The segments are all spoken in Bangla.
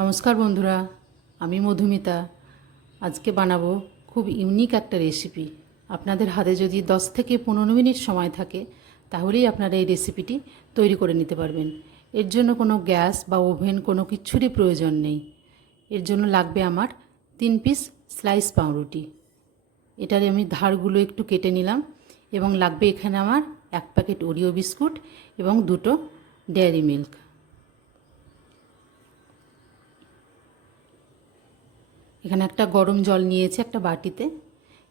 নমস্কার বন্ধুরা, আমি মধুমিতা। আজকে বানাবো খুব ইউনিক একটা রেসিপি। আপনাদের হাতে যদি 10 থেকে 15 মিনিট সময় থাকে তাহলেই আপনারা এই রেসিপিটি তৈরি করে নিতে পারবেন। এর জন্য কোনো গ্যাস বা ওভেন কোনো কিছুরই প্রয়োজন নেই। এর জন্য লাগবে আমার 3 পিস স্লাইস পাউরুটি। এটার আমি ধারগুলো একটু কেটে নিলাম এবং লাগবে এখানে আমার 1 প্যাকেট ওরিও বিস্কুট এবং 2টো ডেয়ারি মিল্ক। এখানে একটা গরম জল নিয়েছি একটা বাটিতে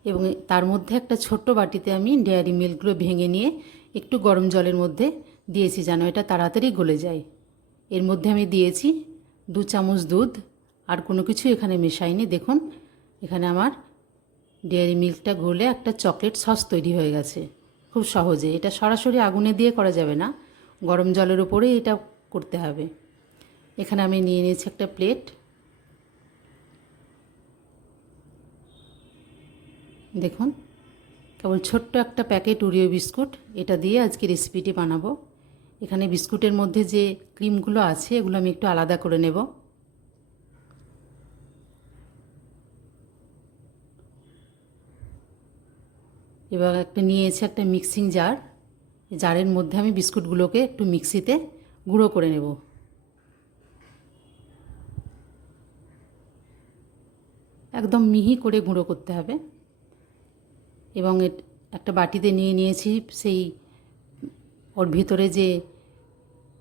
এবং তার মধ্যে একটা ছোট্ট বাটিতে আমি ডেয়ারি মিল্কগুলো ভেঙে নিয়ে একটু গরম জলের মধ্যে দিয়েছি যেন এটা তাড়াতাড়ি গলে যায়। এর মধ্যে আমি দিয়েছি 2 চামচ দুধ, আর কোনো কিছু এখানে মেশাইনি। দেখুন এখানে আমার ডেয়ারি মিল্কটা গলে একটা চকলেট সস তৈরি হয়ে গেছে খুব সহজে। এটা সরাসরি আগুনে দিয়ে করা যাবে না, গরম জলের উপরেই এটা করতে হবে। এখানে আমি নিয়ে নিয়েছি একটা প্লেট। দেখুন কেবল ছোট্ট একটা প্যাকেট ওরিও বিস্কুট, এটা দিয়ে আজকে রেসিপিটি বানাবো। এখানে বিস্কুটের মধ্যে যে ক্রিমগুলো আছে এগুলো আমি একটু আলাদা করে নেব। এবার নিয়েছি একটা মিক্সিং জার। জারের মধ্যে আমি বিস্কুটগুলোকে একটু মিক্সিতে গুঁড়ো করে নেব। একদম মিহি করে গুঁড়ো করতে হবে। এবং একটা বাটিতে নিয়ে নিয়েছি সেই ওর ভিতরে যে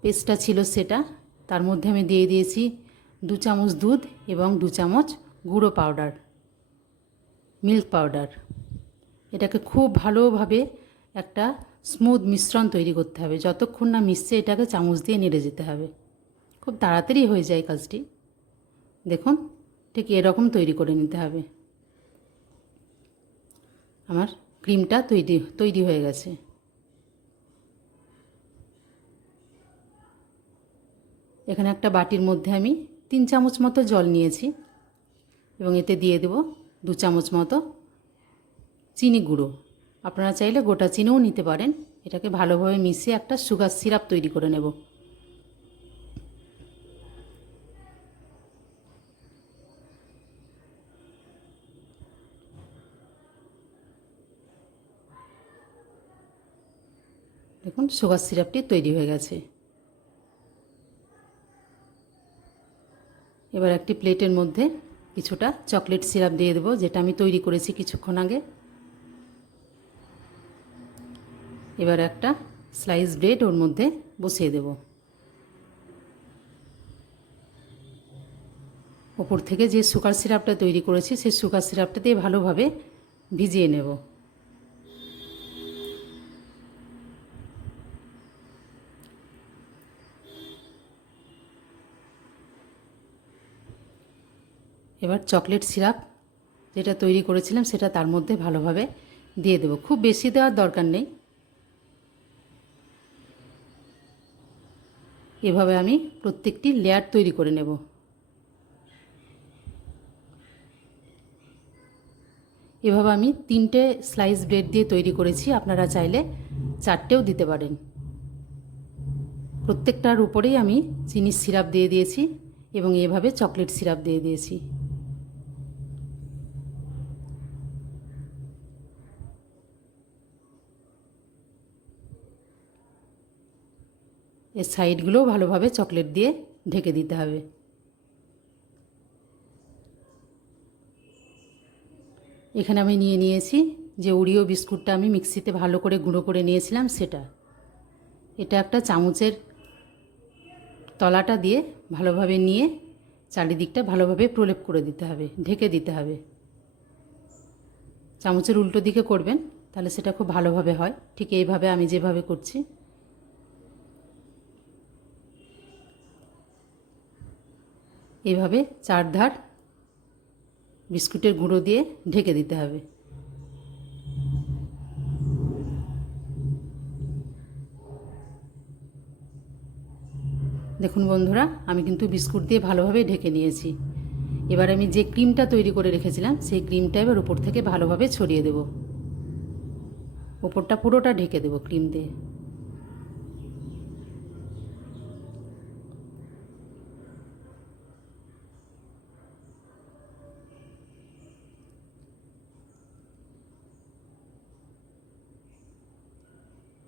পেস্টটা ছিল সেটা। তার মধ্যে আমি দিয়ে দিয়েছি 2 চামচ দুধ এবং 2 চামচ গুঁড়ো পাউডার, মিল্ক পাউডার। এটাকে খুব ভালোভাবে একটা স্মুথ মিশ্রণ তৈরি করতে হবে। যতক্ষণ না মিশছে এটাকে চামচ দিয়ে নেড়ে যেতে হবে। খুব তাড়াতাড়ি হয়ে যায় কাজটি। দেখুন ঠিক এরকম তৈরি করে নিতে হবে। আমার ক্রিমটা তৈরি হয়ে গেছে। এখানে একটা বাটির মধ্যে আমি 3 চামচ মতো জল নিয়েছি এবং এতে দিয়ে দেব 2 চামচ মতো চিনি গুঁড়ো। আপনারা চাইলে গোটা চিনিও নিতে পারেন। এটাকে ভালোভাবে মিশিয়ে একটা সুগার সিরাপ তৈরি করে নেব। দেখুন সুগার সিরাপটি তৈরি হয়ে গেছে। এবার একটি প্লেটের মধ্যে কিছুটা চকলেট সিরাপ দিয়ে দেবো, যেটা আমি তৈরি করেছি কিছুক্ষণ আগে। এবার একটা স্লাইস ব্রেড ওর মধ্যে বসিয়ে দেব। ওপর থেকে যে সুগার সিরাপটা তৈরি করেছি সেই সুগার সিরাপটা দিয়ে ভালোভাবে ভিজিয়ে নেব। এবার চকলেট সিরাপ যেটা তৈরি করেছিলাম সেটা তার মধ্যে ভালোভাবে দিয়ে দেব। খুব বেশি দেওয়ার দরকার নেই। এভাবে আমি প্রত্যেকটি লেয়ার তৈরি করে নেব। এভাবে আমি 3টে স্লাইস ব্রেড দিয়ে তৈরি করেছি। আপনারা চাইলে 4টেও দিতে পারেন। প্রত্যেকটার উপরেই আমি চিনির সিরাপ দিয়ে দিয়েছি এবং এভাবে চকলেট সিরাপ দিয়ে দিয়েছি। এর সাইডগুলোও ভালোভাবে চকলেট দিয়ে ঢেকে দিতে হবে। এখানে আমি নিয়ে নিয়েছি যে ওরিও বিস্কুটটা আমি মিক্সিতে ভালো করে গুঁড়ো করে নিয়েছিলাম সেটা। এটা একটা চামচের তলাটা দিয়ে ভালোভাবে নিয়ে চারিদিকটা ভালোভাবে প্রলেপ করে দিতে হবে, ঢেকে দিতে হবে। চামচের উল্টো দিকে করবেন, তাহলে সেটা খুব ভালোভাবে হয়। ঠিক এইভাবে আমি যেভাবে করছি। এভাবে চারধার বিস্কুটের গুঁড়ো দিয়ে ঢেকে দিতে হবে। দেখুন বন্ধুরা, আমি কিন্তু বিস্কুট দিয়ে ভালোভাবে ঢেকে নিয়েছি। এবার আমি যে ক্রিমটা তৈরি করে রেখেছিলাম সেই ক্রিমটা এবার উপর থেকে ভালোভাবে ছড়িয়ে দেব। ওপরটা পুরোটা ঢেকে দেব ক্রিম দিয়ে।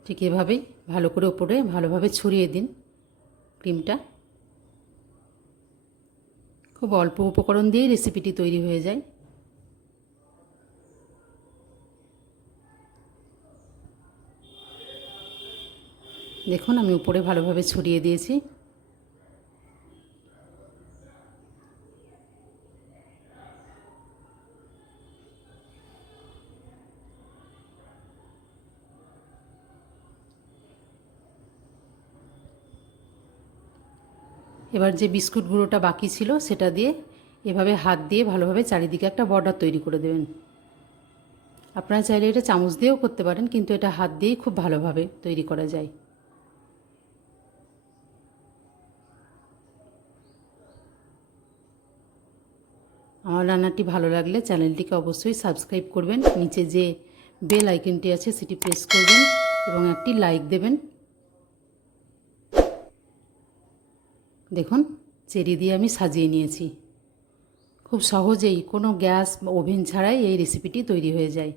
ঠিক এভাবেই ভালো করে ওপরে ভালোভাবে ছড়িয়ে দিন ক্রিমটা। খুব অল্প উপকরণ দিয়েই রেসিপিটি তৈরি হয়ে যায়। দেখুন আমি উপরে ভালোভাবে ছড়িয়ে দিয়েছি। এবার যে বিস্কুট গুঁড়োটা বাকি ছিল সেটা দিয়ে এভাবে হাত দিয়ে ভালোভাবে চারিদিকে একটা বর্ডার তৈরি করে দেবেন। আপনারা চাইলে এটা চামচ দিয়েও করতে পারেন, কিন্তু এটা হাত দিয়েই খুব ভালোভাবে তৈরি করা যায়। আমার রান্নাটি ভালো লাগলে চ্যানেলটিকে অবশ্যই সাবস্ক্রাইব করবেন, নিচে যে বেল আইকনটি আছে সেটি প্রেস করবেন এবং একটি লাইক দেবেন। দেখুন চেরি দিয়ে আমি সাজিয়ে নিয়েছি। খুব সহজেই কোনো গ্যাস বা ওভেন ছাড়াই এই রেসিপিটি তৈরি হয়ে যায়।